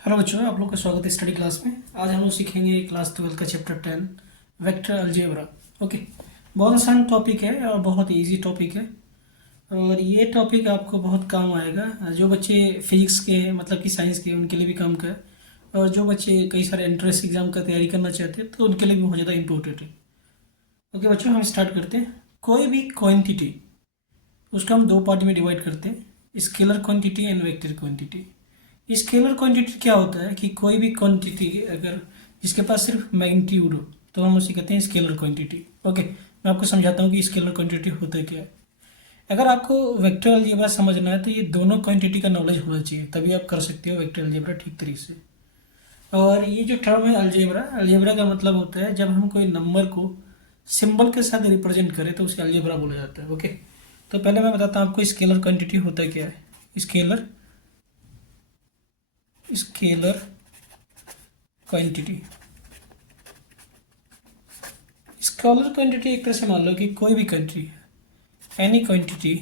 Hello बच्चों, आप लोग का स्वागत है स्टडी क्लास में। आज हम लोग सीखेंगे क्लास 12 का चैप्टर 10 वेक्टर अलजेब्रा। ओके, बहुत आसान टॉपिक है और बहुत इजी टॉपिक है और ये टॉपिक आपको बहुत काम आएगा। जो बच्चे फिजिक्स के मतलब कि साइंस के, उनके लिए भी काम का है और जो बच्चे कई सारे एंट्रेंस एग्जाम का तैयारी करना चाहते हैं तो उनके लिए भी बहुत ज़्यादा इंपॉर्टेंट है। ओके बच्चों, हम स्टार्ट करते हैं। कोई भी क्वांटिटी, उसको हम दो पार्ट में डिवाइड करते हैं, scalar quantity and vector quantity. Scalar quantity क्या होता है कि कोई भी क्वांटिटी अगर जिसके पास सिर्फ मैग्नीट्यूड हो तो हम उसे कहते हैं स्केलर क्वांटिटी। ओके, मैं आपको समझाता हूँ कि स्केलर क्वांटिटी होता है क्या है। अगर आपको वेक्टर अलजेब्रा समझना है तो ये दोनों क्वांटिटी का नॉलेज होना चाहिए, तभी आप कर सकते हो वेक्टर अलजेब्रा ठीक तरीके से। और ये जो टर्म है अलजेब्रा, अलजेब्रा का मतलब होता है जब हम कोई नंबर को सिंबल के साथ रिप्रेजेंट करें तो उसे अलजेब्रा बोला जाता है। ओके, तो पहले मैं बताता हूँ आपको स्केलर क्वांटिटी होता क्या है। Scalar scalar quantity, scalar quantity एक तरह से मान लो कि कोई भी quantity, any quantity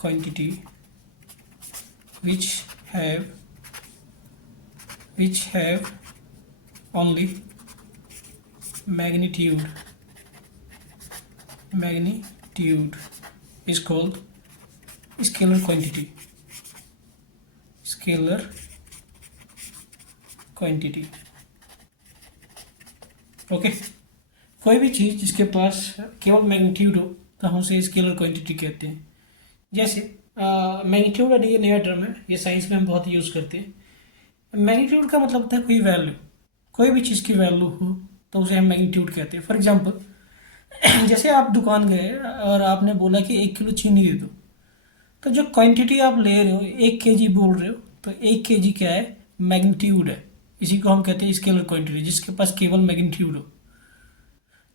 quantity which have only magnitude is called scalar quantity. Scalar quantity. Okay, कोई भी चीज़ जिसके पास केवल मैग्नीट्यूड हो तो हम उसे स्केलर क्वांटिटी कहते हैं। जैसे मैग्नीट्यूड ये नया टर्म है, ये साइंस में हम बहुत यूज़ करते हैं। मैग्नीट्यूड का मतलब होता है कोई वैल्यू, कोई भी चीज़ की वैल्यू हो तो उसे हम मैग्नीट्यूड कहते हैं। फॉर एग्जांपल जैसे आप दुकान गए और आपने बोला कि 1 किलो चीनी दे दो, तो जो क्वांटिटी आप ले रहे हो 1 kg बोल रहे हो, तो 1 kg क्या है, मैग्नीट्यूड है। इसी को हम कहते हैं स्केलर क्वांटिटी, जिसके पास केवल मैग्नीट्यूड हो।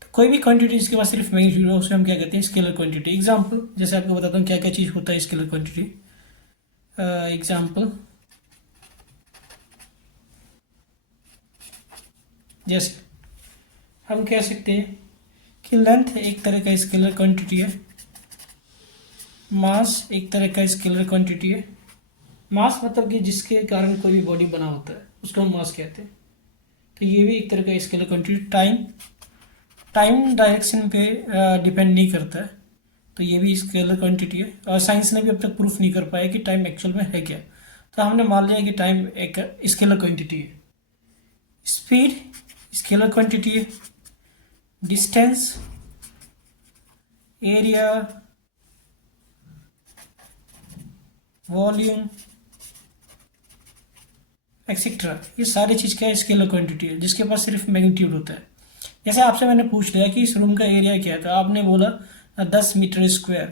तो कोई भी क्वांटिटी जिसके पास सिर्फ मैग्नीट्यूड हो उसे हम क्या कहते हैं, स्केलर क्वांटिटी। एग्जाम्पल जैसे आपको बताता हूँ क्या क्या चीज़ होता है स्केलर क्वांटिटी। एग्जाम्पल जैसे हम कह सकते हैं कि लेंथ एक तरह का स्केलर क्वांटिटी है, मास एक तरह का स्केलर क्वांटिटी है। मास मतलब कि जिसके कारण कोई भी बॉडी बना होता है उसको हम मास कहते हैं, तो ये भी एक तरह का स्केलर क्वांटिटी। टाइम डायरेक्शन पे डिपेंड नहीं करता है, तो ये भी स्केलर क्वांटिटी है और साइंस ने भी अब तक प्रूफ नहीं कर पाया कि टाइम एक्चुअल में है क्या, तो हमने मान लिया कि टाइम एक स्केलर क्वांटिटी है। स्पीड स्केलर क्वांटिटी है। डिस्टेंस, एरिया, वॉल्यूम एक्सेट्रा, ये सारी चीज़ क्या है, स्केलर क्वांटिटी है जिसके पास सिर्फ मैग्नीट्यूड होता है। जैसे आपसे मैंने पूछ लिया कि इस रूम का एरिया क्या है, तो आपने बोला 10 मीटर स्क्वायर,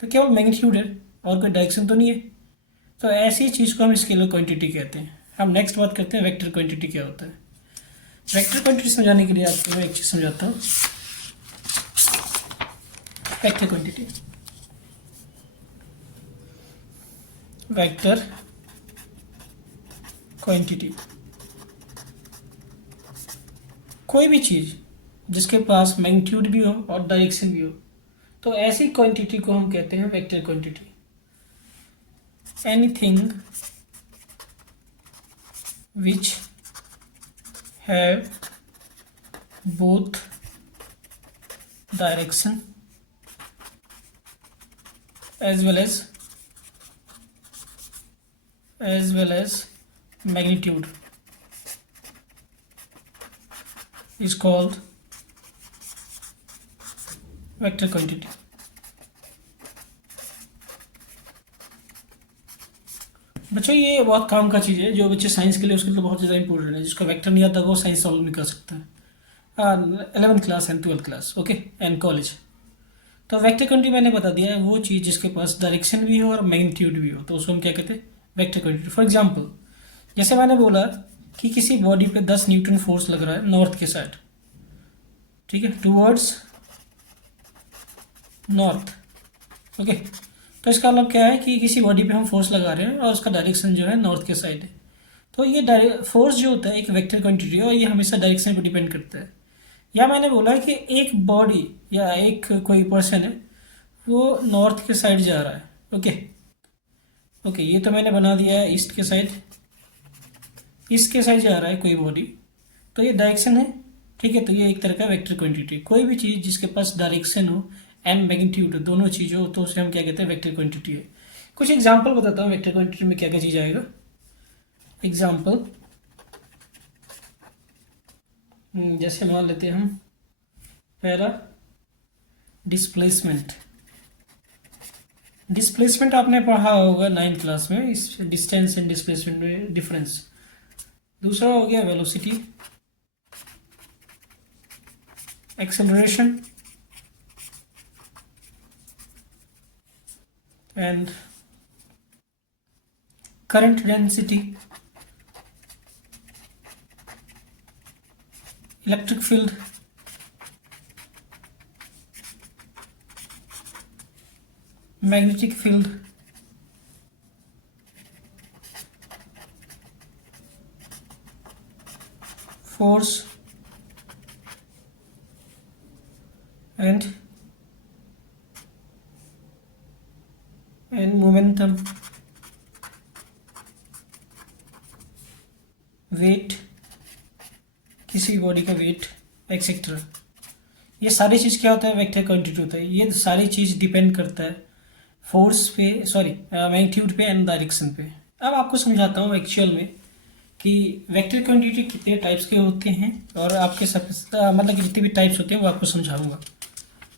तो केवल मैग्नीट्यूड है और कोई डायरेक्शन तो नहीं है। तो ऐसी चीज़ को हम स्केलर क्वांटिटी कहते हैं। हम नेक्स्ट बात करते हैं वेक्टर क्वांटिटी क्या होता है। वेक्टर क्वांटिटी समझाने के लिए आपको मैं एक चीज़ समझाता हूँ। वेक्टर क्वांटिटी, वेक्टर क्वांटिटी, कोई भी चीज़ जिसके पास मैग्नीट्यूड भी हो और डायरेक्शन भी हो, तो ऐसी क्वांटिटी को हम कहते हैं vector quantity. Anything which have both direction as well as magnitude is called vector quantity। बच्चों ये बहुत काम का चीज़ है, जो बच्चे साइंस के लिए उसके लिए बहुत ज़्यादा इंपॉर्टेंट है। जिसको वेक्टर नहीं आता वो साइंस सॉल्व नहीं कर सकता है। 11th class and 12th class, okay, and college. तो वेक्टर क्वांटिटी मैंने बता दिया है, वो चीज़ जिसके पास डायरेक्शन भी हो और मैग्नीट्यूड भी हो तो उसको हम क्या कहते हैं, वेक्टर क्वांटिटी। फॉर एग्जांपल जैसे मैंने बोला कि किसी बॉडी पे 10 न्यूटन फोर्स लग रहा है नॉर्थ के साइड, ठीक है, टूवर्ड्स नॉर्थ। ओके, तो इसका मतलब क्या है कि किसी बॉडी पे हम फोर्स लगा रहे हैं और उसका डायरेक्शन जो है नॉर्थ के साइड है, तो ये फोर्स जो होता है एक वेक्टर क्वांटिटी है और ये हमेशा डायरेक्शन पर डिपेंड करता है। या मैंने बोला कि एक बॉडी या एक कोई पर्सन है वो नॉर्थ के साइड जा रहा है। ओके, ये तो मैंने बना दिया है ईस्ट के साइड, इसके साइड जा रहा है कोई बॉडी, तो ये डायरेक्शन है, ठीक है। तो ये एक तरह का वेक्टर क्वांटिटी, कोई भी चीज़ जिसके पास डायरेक्शन हो एंड मैग्नीट्यूड दोनों चीज़ हो तो उसे हम क्या कहते हैं, वेक्टर क्वांटिटी है। कुछ एग्जांपल बताता हूँ वेक्टर क्वांटिटी में क्या क्या चीज़ आएगा। एग्जांपल जैसे मान लेते हैं हम पहला डिस्प्लेसमेंट। डिस्प्लेसमेंट आपने पढ़ा होगा 9th क्लास में, इस डिस्टेंस एंड डिस्प्लेसमेंट में डिफरेंस। दूसरा हो गया velocity, acceleration and current density, electric field, magnetic field, force and momentum, weight, किसी बॉडी का वेट एक्सेट्रा। ये सारी चीज़ क्या होता है, वेक्टर क्वांटिटी होता है। ये सारी चीज़ डिपेंड करता है फोर्स पे, सॉरी मैग्नीट्यूड पे एंड डायरेक्शन पे। अब आपको समझाता हूँ एक्चुअल में कि वेक्टर क्वांटिटी कितने टाइप्स के होते हैं और आपके सब मतलब कि जितने भी टाइप्स होते हैं वो आपको समझाऊंगा।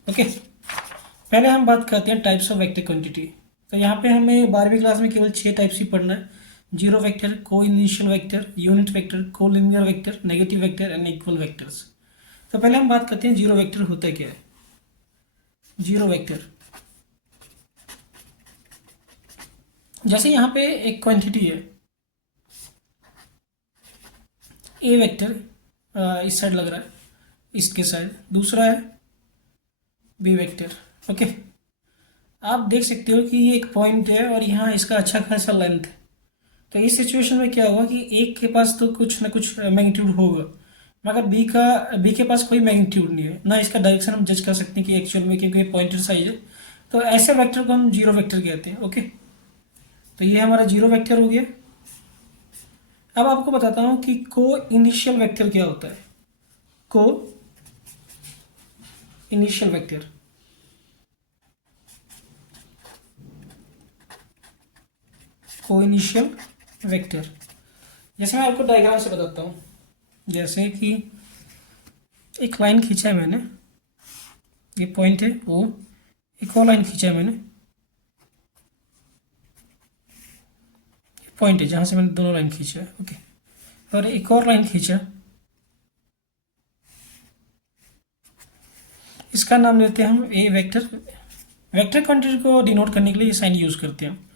ओके, पहले हम बात करते हैं टाइप्स ऑफ वेक्टर क्वांटिटी। तो यहाँ पे हमें 12वीं क्लास में केवल 6 टाइप्स ही पढ़ना है। जीरो वेक्टर, को इनिशियल वेक्टर, यूनिट वेक्टर, को linear vector, negative vector and equal vectors. तो पहले हम बात करते हैं जीरो वेक्टर होता है क्या है। जीरो वेक्टर, जैसे यहाँ पे एक क्वांटिटी है ए वेक्टर, इस साइड लग रहा है, इसके साइड दूसरा है बी वेक्टर। ओके, आप देख सकते हो कि ये एक पॉइंट है और यहाँ इसका अच्छा खासा लेंथ है। तो इस सिचुएशन में क्या होगा कि एक के पास तो कुछ ना कुछ मैग्नीट्यूड होगा, मगर बी के पास कोई मैग्नीट्यूड नहीं है, ना इसका डायरेक्शन हम जज कर सकते हैं कि एक्चुअल में, क्योंकि पॉइंटर साइज है। तो ऐसे वेक्टर को हम जीरो वेक्टर कहते हैं। ओके, तो ये हमारा जीरो वेक्टर हो गया। अब आपको बताता हूँ कि को इनिशियल वेक्टर क्या होता है। को इनिशियल वेक्टर, को इनिशियल वेक्टर, जैसे मैं आपको डायग्राम से बताता हूँ। जैसे कि एक लाइन खींचा है मैंने, ये पॉइंट है ओ, एक और लाइन खींचा है मैंने, पॉइंट है जहाँ से मैंने दोनों लाइन खींचा है। ओके, और एक और लाइन खींचा, इसका नाम देते हैं हम ए वेक्टर। वेक्टर क्वांटिटी को डिनोट करने के लिए ये साइन यूज़ करते हैं हम।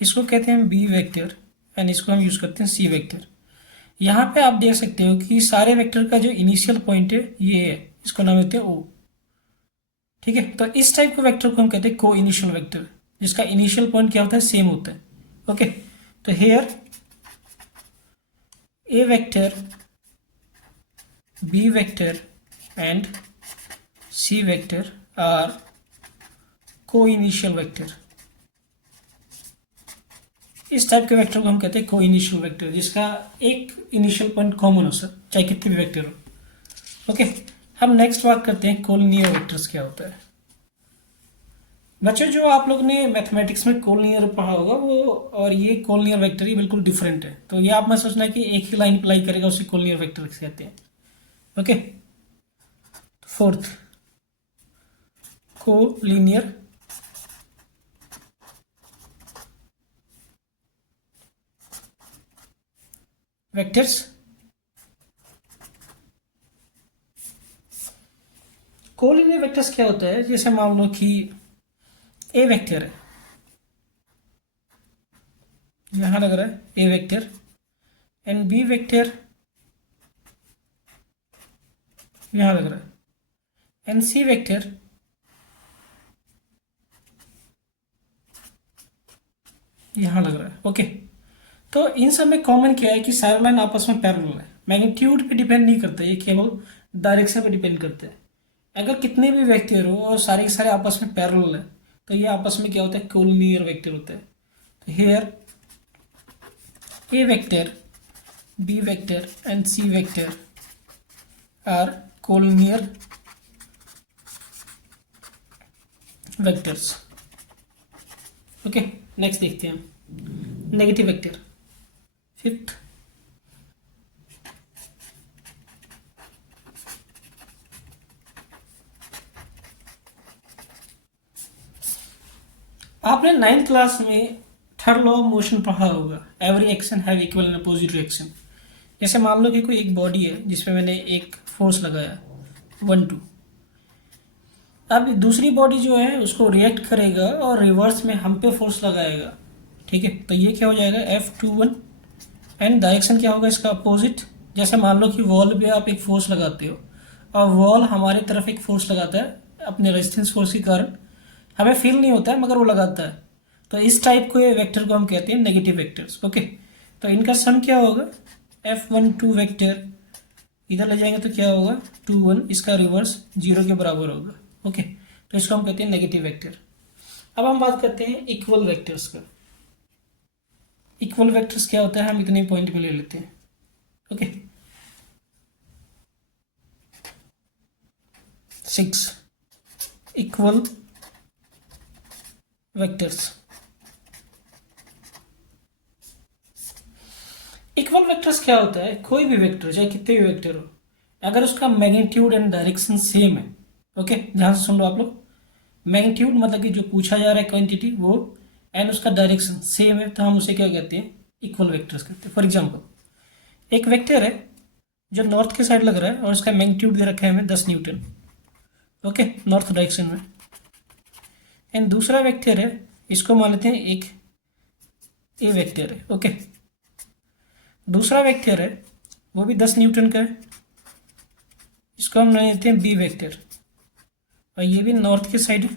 इसको कहते हैं बी वेक्टर एंड इसको हम यूज़ करते हैं सी वेक्टर। यहाँ पे आप देख सकते हो कि सारे वेक्टर का जो इनिशियल पॉइंट है ये है, इसको नाम देते हैं ओ। ठीक है, तो इस टाइप के वेक्टर को हम कहते हैं को इनिशियल वेक्टर, जिसका इनिशियल पॉइंट क्या होता है, सेम होता है। ओके, तो here A vector, B vector and C vector are coinitial vector. इस टाइप के वेक्टर को हम कहते हैं को इनिशियल वेक्टर, जिसका एक इनिशियल पॉइंट कॉमन हो सर, चाहे कितने भी वेक्टर हो। ओके, हम नेक्स्ट बात करते हैं कोलिनियर वेक्टर्स क्या होता है। बच्चों, जो आप लोग ने मैथमेटिक्स में कोलिनियर पढ़ा होगा वो और ये कोलिनियर वेक्टर ही बिल्कुल डिफरेंट है। तो ये आप मत सोचना कि एक ही लाइन अप्लाई करेगा उसे कोलिनियर वेक्टर कहते हैं। Okay, fourth collinear vectors, collinear vectors क्या होता है, जैसे मान लो कि ए वेक्टर है, यहां लग रहा है a vector and B vector यहां लग रहा है एंड सी वेक्टर यहां लग रहा है। ओके, तो इन सब में कॉमन क्या है कि सारे लाइन आपस में पैरेलल है, मैग्नीट्यूड पे डिपेंड नहीं करता, ये केवल डायरेक्शन पे डिपेंड करता है। अगर कितने भी वेक्टर हो और सारे के सारे आपस में पैरेलल है तो ये आपस में क्या होता है, कोलिनियर वेक्टर होता है। तो here A vector B vector and C vector are collinear vectors. Okay, next देखते हैं हम नेगेटिव वेक्टर। फिफ्थ, आपने 9th क्लास में थर्ड लॉ ऑफ मोशन पढ़ा होगा, every action have equal and opposite reaction. जैसे मान लो कि कोई एक बॉडी है जिसमें मैंने एक फोर्स लगाया 1 2, अब दूसरी बॉडी जो है उसको रिएक्ट करेगा और रिवर्स में हम पे फोर्स लगाएगा, ठीक है। तो ये क्या हो जाएगा F21 एंड डायरेक्शन क्या होगा इसका अपोजिट। जैसे मान लो कि वॉल पे आप एक फोर्स लगाते हो और वॉल हमारी तरफ एक फोर्स लगाता है अपने रेजिस्टेंस फोर्स के कारण, हमें फील नहीं होता है मगर वो लगाता है। तो इस टाइप को वेक्टर को हम कहते हैं नेगेटिव वेक्टर्स। ओके, तो इनका सम क्या होगा, F12 वेक्टर इधर ले जाएंगे तो क्या होगा 2 1, इसका रिवर्स 0 के बराबर होगा। ओके, तो इसको हम कहते हैं नेगेटिव वेक्टर। अब हम बात करते हैं इक्वल वेक्टर्स का। इक्वल वेक्टर्स क्या होता है हम इतने पॉइंट में ले लेते हैं। Okay, 6 equal vectors. Equal vectors क्या होता है, कोई भी वेक्टर चाहे कितने भी वेक्टर हो, अगर उसका मैग्नीट्यूड एंड डायरेक्शन सेम है। ओके, ध्यान से सुन लो आप लोग। मैग्नीट्यूड मतलब कि जो पूछा जा रहा है क्वांटिटी वो, एंड उसका डायरेक्शन सेम है, तो हम उसे क्या कहते हैं, इक्वल वेक्टर्स कहते हैं। फॉर एग्जांपल एक वेक्टर है जो नॉर्थ के साइड लग रहा है और उसका मैग्नीट्यूड दे रखा है हमें 10 न्यूटन। ओके, नॉर्थ डायरेक्शन में। एंड दूसरा वेक्टर है, इसको मान लेते हैं एक ए वेक्टर है। ओके, दूसरा वेक्टर है वो भी 10 न्यूटन का है, इसको हम लेते हैं बी वेक्टर, और ये भी नॉर्थ की साइड है।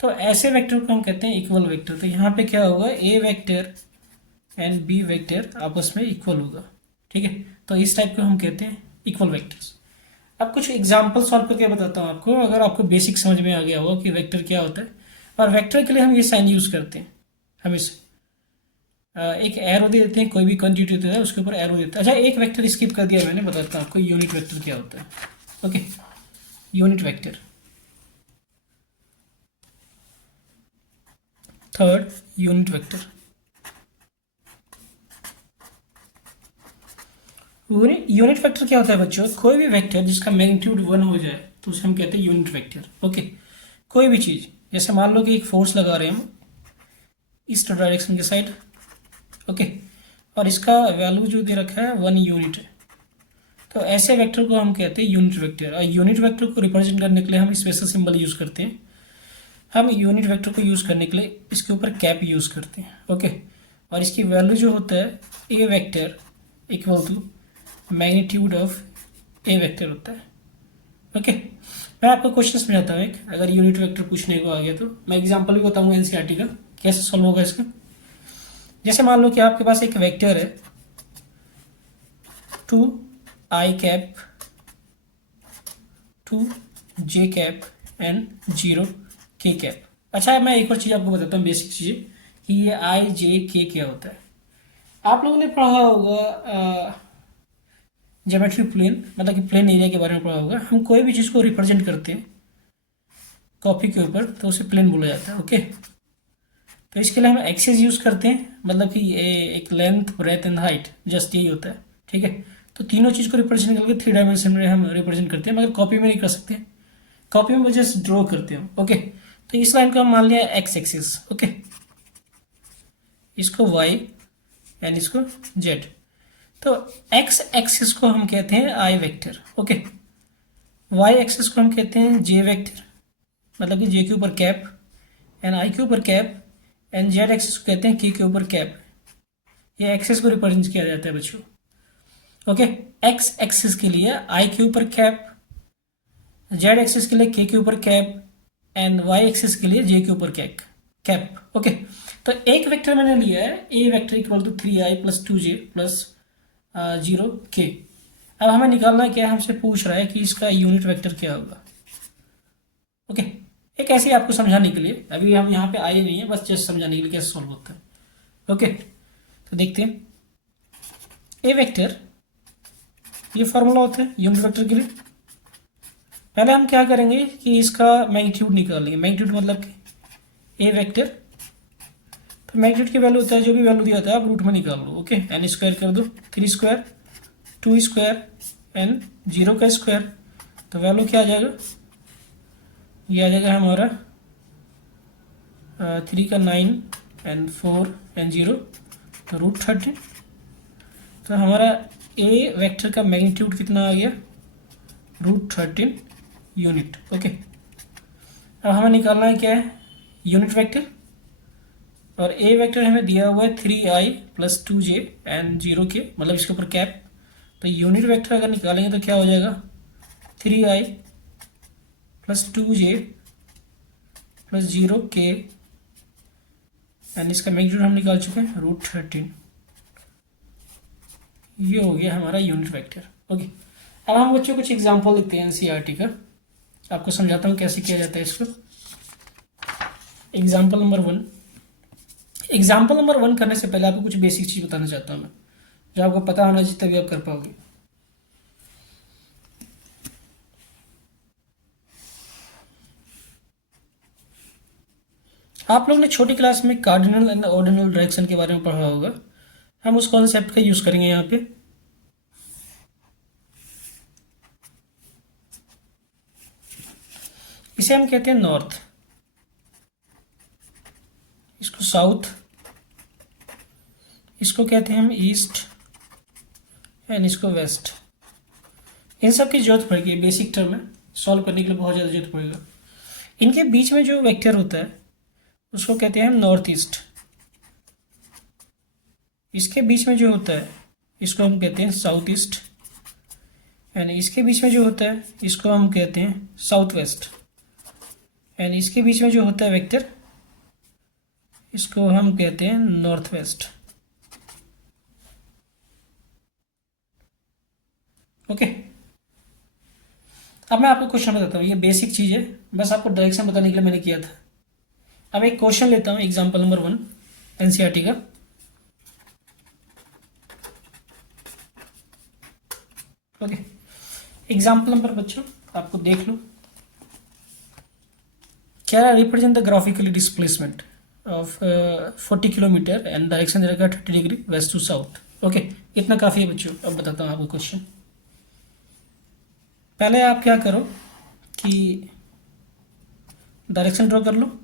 तो ऐसे वेक्टर को हम कहते हैं इक्वल वेक्टर। तो यहाँ पे क्या होगा, ए वेक्टर एंड बी वेक्टर आपस में इक्वल होगा, ठीक है। तो इस टाइप को हम कहते हैं इक्वल वेक्टर्स। अब कुछ एग्जाम्पल सॉल्व करके बताता हूँ आपको, अगर आपको बेसिक समझ में आ गया होगा कि वेक्टर क्या होता है। और वेक्टर के लिए हम ये साइन यूज़ करते हैं हमेशा, एक एरो दे देते हैं, कोई भी क्वांटिटी होता है उसके ऊपर एरो देते हैं। अच्छा, एक वेक्टर स्किप कर दिया मैंने, बताता हूँ आपको यूनिट वेक्टर क्या होता है। Okay, unit vector. Third, unit vector. Unit vector क्या होता है बच्चों, कोई भी वेक्टर जिसका मैग्नीट्यूड 1 हो जाए तो उसे हम कहते हैं यूनिट वेक्टर। ओके, कोई भी चीज़, जैसे मान लो कि एक फोर्स लगा रहे हैं हम ईस्ट डायरेक्शन के साइड। ओके, और इसका वैल्यू जो दे रखा है 1 यूनिट है, तो ऐसे वेक्टर को हम कहते हैं यूनिट वेक्टर। और यूनिट वेक्टर को रिप्रेजेंट करने के लिए हम स्पेशल सिंबल यूज़ करते हैं। हम यूनिट वेक्टर को यूज़ करने के लिए इसके ऊपर कैप यूज़ करते हैं। ओके, और इसकी वैल्यू जो होता है a vector equal to magnitude of a vector होता है। ओके, मैं आपको क्वेश्चन समझाता हूँ एक, अगर यूनिट वेक्टर पूछने को आ गया तो मैं एग्जांपल भी बताऊंगा एनसीईआरटी का कैसे सॉल्व होगा इसका। जैसे मान लो कि आपके पास एक वेक्टर है 2 i cap 2 j cap and 0 k cap. अच्छा, मैं एक और चीज़ आपको बताता हूँ बेसिक चीज़ कि ये i j k क्या होता है। आप लोगों ने पढ़ा होगा ज्योमेट्री प्लेन, मतलब कि प्लेन एरिया के बारे में पढ़ा होगा। हम कोई भी चीज़ को रिप्रेजेंट करते हैं कॉपी के ऊपर तो उसे प्लेन बोला जाता है। ओके, तो इसके लिए हम एक्सेस यूज़ करते हैं, मतलब कि ये एक length breadth and height, just यही होता है, ठीक है। तो तीनों चीज़ को रिप्रेजेंट करके 3 डायमेंशन में हम रिप्रेजेंट करते हैं, मगर कॉपी में नहीं कर सकते, कॉपी में जस्ट ड्रॉ करते हैं। ओके, तो इस लाइन को हम मान लिया एक्स एक्सिस। ओके, इसको वाई एंड इसको जेड। तो एक्स एक्सिस को हम कहते हैं आई वेक्टर। ओके, वाई एक्सिस को हम कहते हैं जे वेक्टर, मतलब कि जे के ऊपर कैप एंड आई के ऊपर कैप, एंड जेड एक्सिस को कहते हैं के ऊपर कैप। ये एक्सिस को रिप्रेजेंट किया जाता है बच्चों। ओके, एक्स एक्सिस के लिए आई के ऊपर कैप, जेड एक्सिस के लिए के ऊपर कैप, एंड वाई एक्सिस के लिए जे के ऊपर कैप। ओके, तो एक वेक्टर मैंने लिया है a vector equal to 3i plus 2j plus 0k। अब हमें निकालना है क्या, हमसे पूछ रहा है कि इसका यूनिट वेक्टर क्या होगा। ओके, एक ऐसे ही आपको समझाने के लिए, अभी हम यहाँ पे आए नहीं है, बस जस्ट समझाने के लिए कैसे सॉल्व होता है। ओके, तो देखते हैं ए वेक्टर, ये फॉर्मूला होता है यूनिट वेक्टर के लिए। पहले हम क्या करेंगे कि इसका मैग्नीट्यूड निकाल लेंगे। मैग्नीट्यूड मतलब कि ए वेक्टर, तो मैग्नीट्यूड की वैल्यू होता है जो भी वैल्यू दिया होता है आप रूट में निकाल लो। ओके, एन स्क्वायर कर दो, 3 स्क्वायर 2 स्क्वायर एन 0 का स्क्वायर, तो वैल्यू क्या आ जाएगा, ये आ जाएगा हमारा 3 का 9 एंड 4 एंड 0, तो रूट 13। तो हमारा ए वेक्टर का मैग्नीट्यूड कितना आ गया, रूट 13 यूनिट। ओके, अब हमें निकालना है क्या है, यूनिट वेक्टर, और ए वेक्टर हमें दिया हुआ है 3i + 2j एंड 0 के, मतलब इसके ऊपर कैप। तो यूनिट वेक्टर अगर निकालेंगे तो क्या हो जाएगा, 3i + 2j + 0 के, एंड इसका मैग्नीट्यूड हम निकाल चुके हैं रूट 13। ये हो गया हमारा यूनिट वेक्टर। ओके, अब हम बच्चों कुछ एग्जांपल लिखते हैं एनसीईआरटी का, आपको समझाता हूँ कैसे किया जाता है इसको। Example number 1। एग्जाम्पल नंबर 1 करने से पहले आपको कुछ बेसिक चीज़ बताना चाहता हूँ मैं, जो आपको पता होना चाहिए तभी आप कर पाओगे। आप लोग ने छोटी क्लास में कार्डिनल एंड ऑर्डिनल डायरेक्शन के बारे में पढ़ा होगा, हम उस कॉन्सेप्ट का यूज करेंगे यहाँ पे। इसे हम कहते हैं नॉर्थ, इसको साउथ, इसको कहते हैं हम ईस्ट, एंड इसको वेस्ट। इन सब की जरूरत पड़ेगी, बेसिक टर्म है, सॉल्व करने के लिए बहुत ज़्यादा जरूरत पड़ेगा। इनके बीच में जो वेक्टर होता है उसको कहते हैं हम नॉर्थ ईस्ट। इसके बीच में जो होता है इसको हम कहते हैं साउथ ईस्ट, एंड इसके बीच में जो होता है इसको हम कहते हैं साउथ वेस्ट, एंड इसके बीच में जो होता है वेक्टर इसको हम कहते हैं नॉर्थ वेस्ट। ओके, अब मैं आपको क्वेश्चन बताता हूँ, ये बेसिक चीज़ है, बस आपको डायरेक्शन बताने के लिए मैंने किया था। अब एक क्वेश्चन लेता हूँ, एग्जाम्पल नंबर 1 एनसीईआरटी का। ओके, एग्जाम्पल नंबर बच्चों आपको देख लो, क्या represent the graphically displacement of 40 kilometre and direction दे रखा 30 degree west to south. Okay, इतना काफ़ी है बच्चों। अब बताता हूँ आपको क्वेश्चन। पहले आप क्या करो कि डायरेक्शन ड्रॉ कर लो।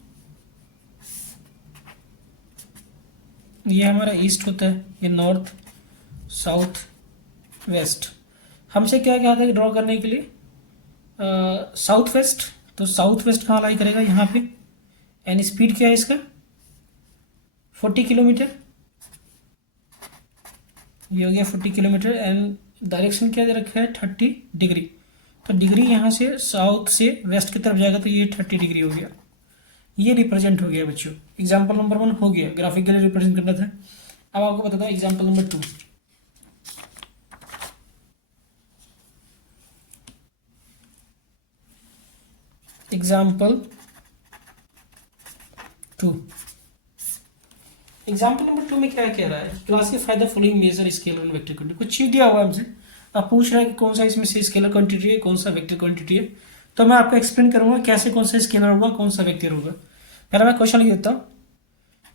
ये हमारा ईस्ट होता है, ये नॉर्थ, साउथ, वेस्ट। हमसे क्या कहा था ड्रॉ करने के लिए, साउथ वेस्ट। तो साउथ वेस्ट कहाँ लाई करेगा, यहाँ पे, एंड स्पीड क्या है इसका 40 किलोमीटर, ये हो गया 40 किलोमीटर, एंड डायरेक्शन क्या दे रखा है 30 डिग्री। तो डिग्री यहाँ से साउथ से वेस्ट की तरफ जाएगा तो ये 30 डिग्री हो गया, ये रिप्रेजेंट हो गया बच्चों। एग्जाम्पल नंबर 1 हो गया, ग्राफिकली रिप्रेजेंट करना था। अब आपको बताता हूँ example number 2। Example 2, example number 2 में क्या कह रहा है, classify the following measure scalar and vector quantity. कुछ चीज दिया हुआ है हमसे, अब पूछ रहा है कि कौन सा इसमें से स्केलर क्वांटिटी है, कौन सा वेक्टर क्वांटिटी है। तो मैं आपको एक्सप्लेन करूंगा कैसे कौन सा स्केलर होगा, कौन सा वेक्टर होगा। पहला मैं क्वेश्चन लिख देता हूँ।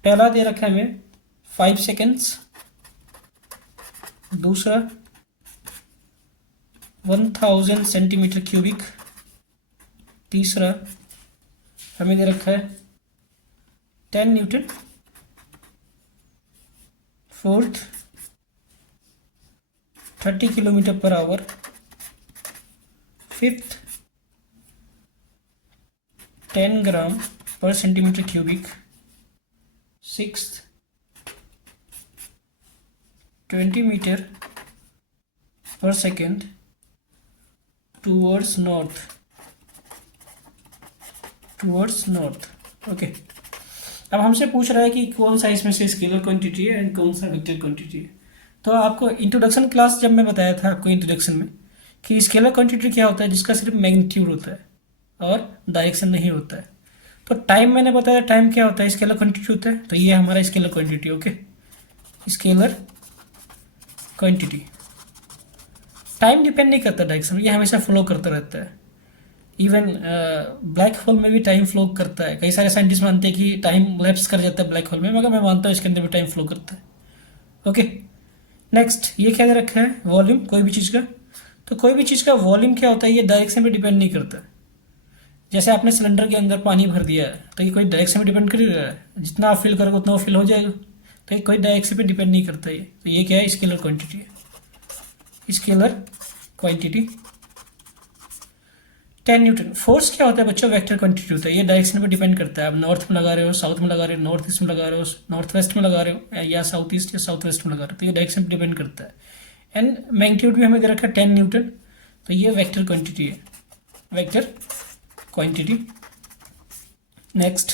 पहला दे रखा है हमें 5 सेकेंड्स, दूसरा 1000 सेंटीमीटर क्यूबिक, तीसरा हमें दे रखा है 10 Newton, fourth 30 kilometre per hour, fifth 10 ग्राम पर सेंटीमीटर क्यूबिक, सिक्स्थ 20 मीटर पर सेकेंड टूवर्ड्स नॉर्थ। ओके, अब हमसे पूछ रहा है कि कौन सा इसमें से स्केलर क्वांटिटी है एंड कौन सा वेक्टर क्वांटिटी है। तो आपको इंट्रोडक्शन क्लास जब मैं बताया था आपको इंट्रोडक्शन में कि स्केलर क्वांटिटी क्या होता है, जिसका सिर्फ मैग्नीट्यूड होता है और डायरेक्शन नहीं होता है। तो टाइम मैंने बताया, टाइम क्या होता है, स्केलर क्वांटिटी होता है। तो ये हमारा scalar quantity. Okay, scalar quantity. Time depend नहीं करता डायरेक्शन, ये हमेशा फ्लो करता रहता है। इवन ब्लैक होल में भी टाइम फ्लो करता है। कई सारे साइंटिस्ट मानते हैं कि टाइम लैप्स कर जाता है ब्लैक होल में, मगर मैं मानता हूँ इसके अंदर भी टाइम फ्लो करता है। ओके, नेक्स्ट ये क्या दे रखा है, वॉल्यूम कोई भी चीज़ का। तो कोई भी चीज़ का वॉल्यूम क्या होता है, ये डायरेक्शन पे डिपेंड नहीं करता। जैसे आपने सिलेंडर के अंदर पानी भर दिया है, तो ये कोई डायरेक्शन पे डिपेंड कर रहा है, जितना आप फिल करोगे उतना वो फिल हो जाएगा। तो ये कोई डायरेक्शन पे डिपेंड नहीं करता ये। तो ये क्या है, स्केलर क्वांटिटी है, स्केलर क्वांटिटी। 10 न्यूटन। फोर्स क्या होता है बच्चों, वेक्टर क्वांटिटी होता है। ये डायरेक्शन पे डिपेंड करता है, आप नॉर्थ में लगा रहे हो, साउथ में लगा रहे हो, नॉर्थ ईस्ट में लगा रहे हो, नॉर्थ वेस्ट में लगा रहे हो, या साउथ ईस्ट या साउथ वेस्ट में लगा रहे हो, तो ये डायरेक्शन पे डिपेंड करता है। एंड मैग्नीट्यूड भी हमें दे रखा है 10 न्यूटन। तो ये वेक्टर क्वांटिटी है, वेक्टर क्वांटिटी। नेक्स्ट,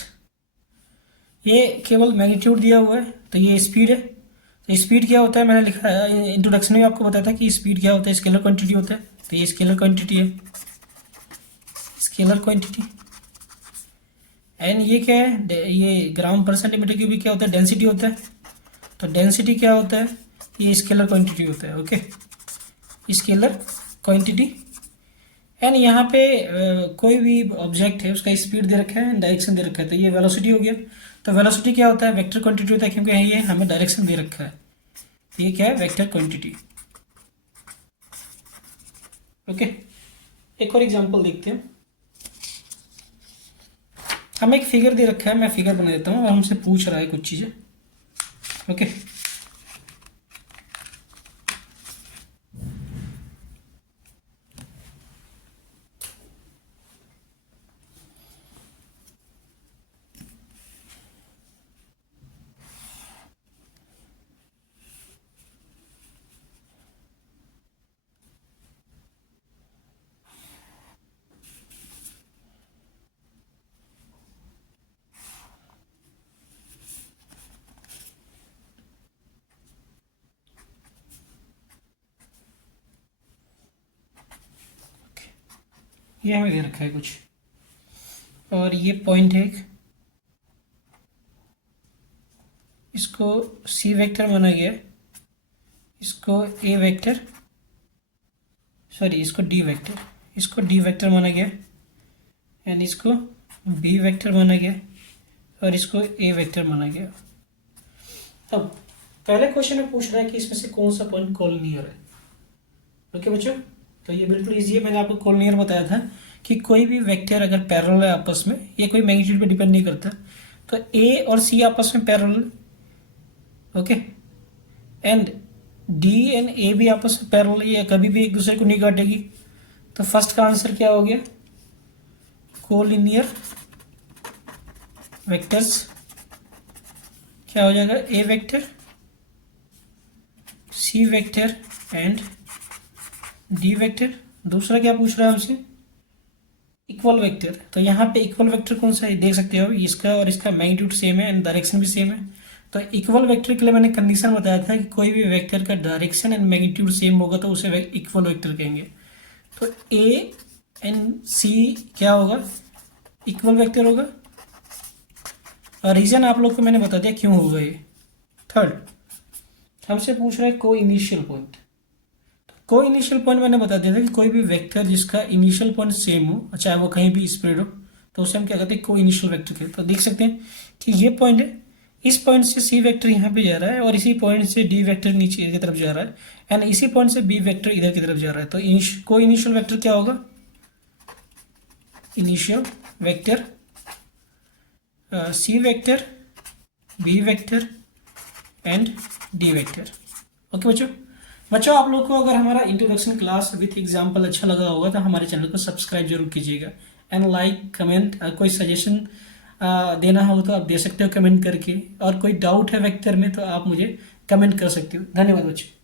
ये केवल मैग्नीट्यूड दिया हुआ है, तो ये स्पीड है। तो स्पीड क्या होता है, मैंने लिखा है इंट्रोडक्शन में आपको बताया था कि स्पीड क्या होता है, स्केलर क्वांटिटी होता है। तो ये स्केलर क्वांटिटी है, स्केलर क्वांटिटी। एंड ये क्या है, ये ग्राम पर सेंटीमीटर क्यूबिक क्या होता है, डेंसिटी होता है। तो डेंसिटी क्या होता है, ये स्केलर क्वांटिटी होता है। Okay, scalar quantity. एंड यहाँ पे कोई भी ऑब्जेक्ट है उसका स्पीड दे रखा है, डायरेक्शन दे रखा है, तो ये वेलोसिटी हो गया। तो वेलोसिटी क्या होता है, वेक्टर क्वांटिटी होता है, क्योंकि ये हमें डायरेक्शन दे रखा है। तो ये क्या है, वेक्टर क्वांटिटी। ओके, एक और एग्जांपल देखते हैं। हमें एक फिगर दे रखा है, मैं फिगर बना देता हूँ और हमसे पूछ रहा है कुछ चीज़ें। ओके, ये हमें दे रखा है कुछ, और ये पॉइंट है एक, इसको सी वेक्टर माना गया, इसको ए वेक्टर, सॉरी इसको डी वेक्टर, इसको डी वेक्टर माना गया, एंड इसको बी वेक्टर माना गया, और इसको ए वेक्टर माना गया। अब पहले क्वेश्चन में पूछ रहा है कि इसमें से कौन सा पॉइंट कोलिनियर है। ओके बच्चों, तो ये बिल्कुल ईजी है। मैंने आपको कोलिनियर बताया था कि कोई भी वेक्टर अगर पैरेलल है आपस में, ये कोई मैग्नीट्यूड पे डिपेंड नहीं करता, तो ए और सी आपस में parallel, okay, and d and a भी आपस में पैरेलल, ये कभी भी एक दूसरे को नहीं काटेगी। तो फर्स्ट का आंसर क्या हो गया, कोलिनियर वेक्टर्स क्या हो जाएगा, a vector, C vector and D vector. दूसरा क्या पूछ रहा है हमसे, इक्वल वेक्टर। तो यहाँ पे इक्वल वेक्टर कौन सा है देख सकते हो, इसका और इसका मैग्नीट्यूड सेम है एंड डायरेक्शन भी सेम है। तो इक्वल वेक्टर के लिए मैंने कंडीशन बताया था कि कोई भी वेक्टर का डायरेक्शन एंड मैग्नीट्यूड सेम होगा तो उसे इक्वल वेक्टर कहेंगे। तो ए एंड सी क्या होगा, इक्वल वेक्टर होगा। और रीजन आप लोग को मैंने बता दिया क्यों होगा ये। थर्ड, हमसे पूछ रहा है को इनिशियल पॉइंट। को इनिशियल पॉइंट मैंने बता दिया था कि कोई भी वेक्टर जिसका इनिशियल पॉइंट सेम हो, चाहे वो कहीं भी स्प्रेड हो, तो उसे हम क्या कहते हैं, को इनिशियल वेक्टर कहते हैं। तो देख सकते हैं कि ये पॉइंट है, इस पॉइंट से सी वेक्टर यहाँ पे जा रहा है, और इसी पॉइंट से डी वेक्टर नीचे की तरफ जा रहा है, एंड इसी पॉइंट से बी वेक्टर इधर की तरफ जा रहा है। तो को इनिशियल वेक्टर क्या होगा, initial vector C vector, B vector and D vector. Okay बच्चों आप लोग को अगर हमारा इंट्रोडक्शन क्लास विथ एग्जाम्पल अच्छा लगा होगा तो हमारे चैनल को सब्सक्राइब जरूर कीजिएगा, एंड लाइक कमेंट, कोई सजेशन देना हो तो आप दे सकते हो कमेंट करके, और कोई डाउट है वेक्टर में तो आप मुझे कमेंट कर सकते हो। धन्यवाद बच्चों।